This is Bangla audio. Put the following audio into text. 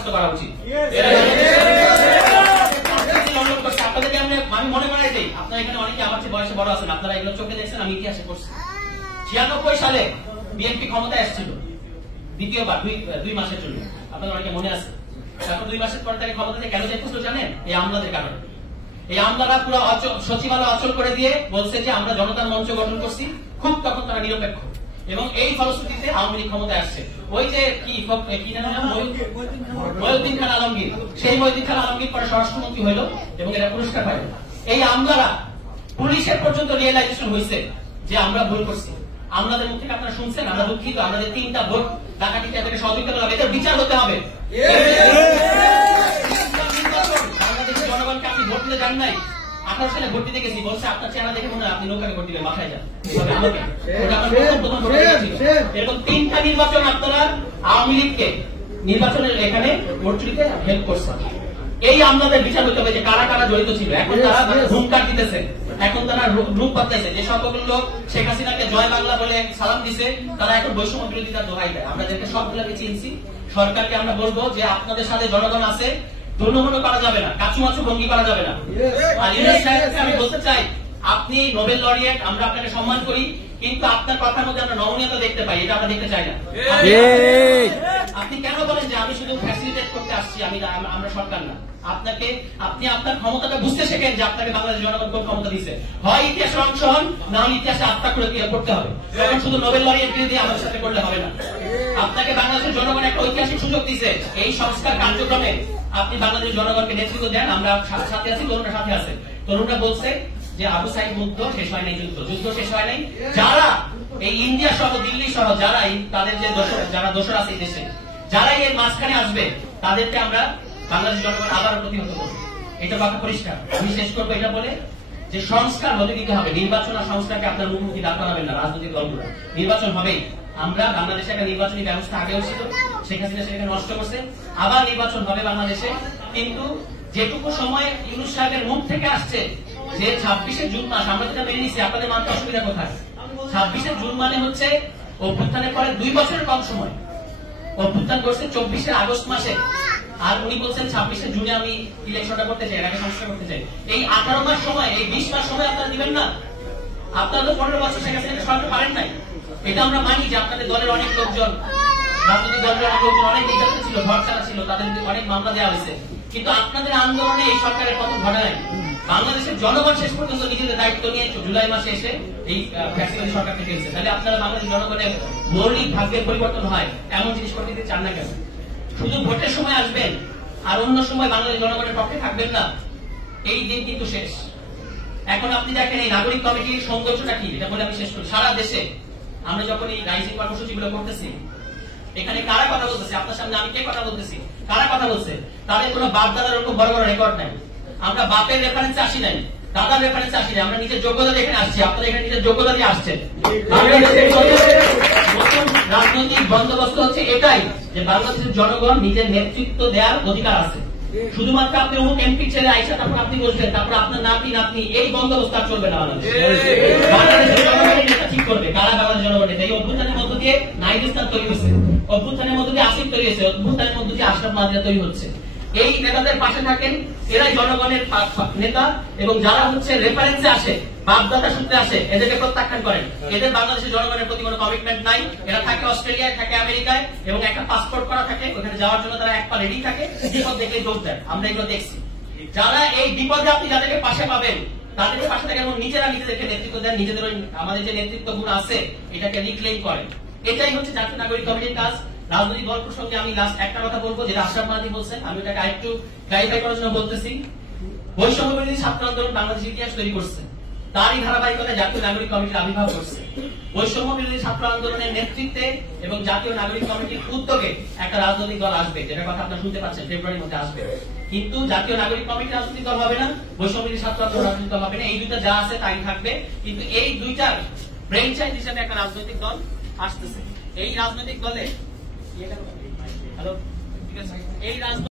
বরখাস্ত করা উচিত। আপনাদেরকে আমি মনে করাই দিই, আপনারা এখানে অনেকে আমার চেয়ে বয়সে বড় আছেন, আপনারা এগুলো চোখে দেখছেন, আমি ইতিহাসে পড়ছি। 96 সালে বিএনপি ক্ষমতায় আসছিল দ্বিতীয়বার 2 মাসের জন্য, আপনাদের অনেকে মনে আছে। তারপর 2 মাসের পর তাকে ক্ষমতা থেকে কেন যাইতেছিল জানেন? এই আমলাদের কারণে। এই আমলারা পুরো সচিবালয় অচল করে দিয়ে বলছে যে আমরা জনতার মঞ্চ গঠন করছি, খুব তখন তারা নিরপেক্ষ, এবং এই ফলশ্রুতিতে আওয়ামী লীগ ক্ষমতায় আসছে। ওই যে কি নাম, মহিউদ্দিন খান আলমগীর, সেই মহিউদ্দিন খান আলমগীর পরে স্বরাষ্ট্রমন্ত্রী হইল এবং এরা পুরস্কার পাইল। এই আমলারা পুলিশের পর্যন্ত রিয়েলাইজেশন হয়েছে যে আমরা ভুল করছি। আমলাদের মুখ থেকে আপনারা শুনছেন, আমরা দুঃখিত, আমাদের 3টা ভোট ডাকাতিতে এদেরকে সহযোগিতা করতে হবে, এটার বিচার হতে হবে। বাংলাদেশের জনগণকে আপনি ভোট দিতে যান নাই, 18 সালে ভোট দিতে গেছি, বলছে আপনার চেহারা দেখে মনে হয় আপনি নৌকাকে ভোট দিবেন, বাসায় যান। এরকম 3টা নির্বাচন আপনারা আওয়ামী লীগকে নির্বাচনের এখানে ভোট চুরিতে হেল্প করছেন। এই আমলাদের বিচার হতে হবে যে কারা কারা জড়িত ছিল। এখন তারা হুঙ্কার দিতেছে, এখন তারা রূপ পাতাইছে। যে সকল লোক শেখ হাসিনাকে জয় বাংলা বলে সালাম দিছে, তারা এখন বৈষম্য বিরোধিতার দোহাই দেয়। আমরা যাদেরকে সবগুলোকে চিনছি, সরকারকে আমরা বলবো যে আপনাদের সাথে জনগণ আছে, দুর্নমূল্য করা যাবে না, কাচুমাচু ভঙ্গি করা যাবে না। আর ইউনুস সাহেবকে আমি বলতে চাই, আপনি নোবেল লরিয়েট, আমরা আপনাকে সম্মান করি, কিন্তু আপনার কথার মধ্যে আমরা নমনীয়তা দেখতে পাই, এটা আমরা দেখতে চাই না। আপনি কেন বলেন যে আমি শুধু ফ্যাসিলিটেট করতে আসছি, আমরা সরকার না? আপনি আপনার ক্ষমতাটা বুঝতে শেখেন যে আপনাকে বাংলাদেশের জনগণ কোন ক্ষমতা দিচ্ছে। হয় ইতিহাসের অংশ হন, না হলে ইতিহাসে আত্মা করে করতে হবে। তখন শুধু নোবেল লরিয়েট দিয়ে আমাদের সাথে করলে হবে না। আপনাকে বাংলাদেশের জনগণ একটা ঐতিহাসিক সুযোগ দিচ্ছে, এই সংস্কার কার্যক্রমে আপনি বাংলাদেশের জনগণকে নেতৃত্ব দেন। আমরা সাথে আছি, তরুণরা সাথে আছে। তরুণরা বলছে যে আবু সাইদ মুক্ত, শেষ হয় নাই যুদ্ধ শেষ হয় নাই। যারা এই ইন্ডিয়া সহ দিল্লি সহ যারা তাদের যে যারা দোষর আছে এই দেশে, যারা এর মাঝখানে আসবে, তাদেরকে আমরা বাংলাদেশ জনগণ আবার প্রতিহত করবো। এটা বাক্য পরিষ্কার। আমি শেষ করবো এটা বলে যে সংস্কার হতে দিতে হবে। নির্বাচন আর সংস্কারকে আপনার মুখোমুখি দাঁড় করাবেন না রাজনৈতিক দলগুলো। নির্বাচন হবেই। আমরা বাংলাদেশে একটা নির্বাচনী ব্যবস্থা আগেও ছিল, শেখ হাসিনা সেটাকে নষ্ট করছে, আবার নির্বাচন হবে বাংলাদেশে। কিন্তু যেটুকু সময় ইউনুস সাহেবের মুখ থেকে আসছে যে 26শে জুন মাস, আমরা যেটা মেনে নিচ্ছি, আপনাদের মানতে অসুবিধা কোথায়? 26শে জুন মানে হচ্ছে অভ্যুত্থানের পরে 2 বছরের কম সময়। অভ্যুত্থান করছে 24শে আগস্ট মাসে, আর উনি বলছেন 26শে জুনে আমি ইলেকশনটা করতে চাই, এটাকে সংস্কার করতে চাই। এই 18 মাস সময়, এই 20 মাস সময় আপনারা দিবেন না? আপনারা তো 15 বছর শেখ হাসিনাকে সরাতে পারেন নাই। এটা আমরা মানি যে আপনাদের দলের অনেক লোকজন, রাজনৈতিক দলের অনেক লোকজন অনেক নির্যাতন ছিল, ঘর ছাড়া ছিল, তাদের অনেক মামলা দেওয়া হয়েছে। কিন্তু আপনাদের আন্দোলনে এই সরকারের পতন ঘটে নাই। বাংলাদেশের জনগণ শেষ পর্যন্ত নিজেদের দায়িত্ব নিয়ে জুলাই মাসে এসে এই ফ্যাসিবাদী সরকারকে ফেলছে। তাহলে আপনারা বাংলাদেশের জনগণের মৌলিক ভাগ্যের পরিবর্তন হয় এমন জিনিস করতে দিতে চান না কেন? শুধু ভোটের সময় আসবেন আর অন্য সময় বাংলাদেশ জনগণের পক্ষে থাকবেন না, এই দিন কিন্তু শেষ। এখন আপনি দেখেন এই নাগরিক কমিটির সৌন্দর্যটা কি, এটা বলে আমি শেষ করি। সারা দেশে আমরা যখন এই রাইজিং কর্মসূচিগুলো করতেছি, এখানে কারা কথা বলতেছে? আপনার সামনে আমি কে কথা বলতেছি? কারা কথা বলছে? তাদের কোনো বাপ দাদার ওরকম বড় বড় রেকর্ড নাই। আমরা বাপের রেফারেন্সে আসি নাই, দাদার রেফারেন্সে আসি নাই, আমরা নিজের যোগ্যতা দেখে আসছি। আপনারা এখানে নিজের যোগ্যতা দিয়ে আসছেন। রাজনৈতিক বন্দোবস্ত হচ্ছে এটাই যে বাংলাদেশের জনগণ নিজের নেতৃত্ব দেওয়ার অধিকার আছে। শুধুমাত্র আপনি অমুক এমপি ছেড়ে আইসা তারপর আপনি বসবেন, তারপর আপনার নাতি এই বন্দোবস্ত আর চলবে না। বাংলাদেশের জনগণের নেতা ঠিক করবে কারা বাংলাদেশের জনগণের নেতা। এই অভ্যুত্থানের মধ্য দিয়ে নাহিদ ইসলাম তৈরি হচ্ছে, অভ্যুত্থানের মধ্য দিয়ে আসিফ তৈরি হয়েছে, অভ্যুত্থানের মধ্য দিয়ে আশরাফ মাহমুদ তৈরি হচ্ছে। এই নেতাদের পাশে থাকেন, এরাই জনগণের নেতা। এবং যারা হচ্ছে রেফারেন্সে আসে, বাপদাদা সূত্রে আসে, এদেরকে প্রত্যাখ্যান করেন। এদের বাংলাদেশের জনগণের প্রতি কোনো কমিটমেন্ট নাই। এরা থাকে অস্ট্রেলিয়ায়, থাকে আমেরিকায়, এবং একটা পাসপোর্ট করা থাকে, ওখানে যাওয়ার জন্য তারা এক পা রেডি থাকে, বিপদ দেখলে দৌড় দেন। আমরা এগুলো দেখছি। যারা এই বিপদে আপনি যাদেরকে পাশে পাবেন, তাদেরকে পাশে থাকে এবং নিজেরা নিজেদেরকে নেতৃত্ব দেন, নিজেদের আমাদের যে নেতৃত্ব গুণ আছে এটাকে রিক্লেম করেন। এটাই হচ্ছে জাতীয় নাগরিক কমিটির কাজ। রাজনৈতিক দল প্রসঙ্গে আমি লাস্ট একটা কথা বলবো, যেটা আশরাফ মাহমুদ বলছেন, আমি এটাকে আরেকটু ক্লারিফাই করার জন্য বলতেছি। বৈষম্য বিরোধী ছাত্র আন্দোলন বাংলাদেশের ইতিহাস তৈরি করছে, তারই ধারাবাহিকতায় জাতীয় নাগরিক কমিটির আবির্ভাব করছে। বৈষম্য বিরোধী ছাত্র আন্দোলনের নেতৃত্বে এবং জাতীয় নাগরিক কমিটির উদ্যোগে একটা রাজনৈতিক দল আসবে, যেটার কথা আপনারা শুনতে পাচ্ছেন, ফেব্রুয়ারির মধ্যে আসবে। কিন্তু জাতীয় নাগরিক কমিটি রাজনৈতিক দল হবে না, বৈষম্য বিরোধী ছাত্র আন্দোলন রাজনৈতিক দল হবে না। এই দুইটা যা আছে তাই থাকবে, কিন্তু এই দুইটার ব্রেন চাইল্ড হিসেবে একটা রাজনৈতিক দল আসতেছে। এই রাজনৈতিক দলে হ্যালো, ঠিক আছে, এই রাজনৈতিক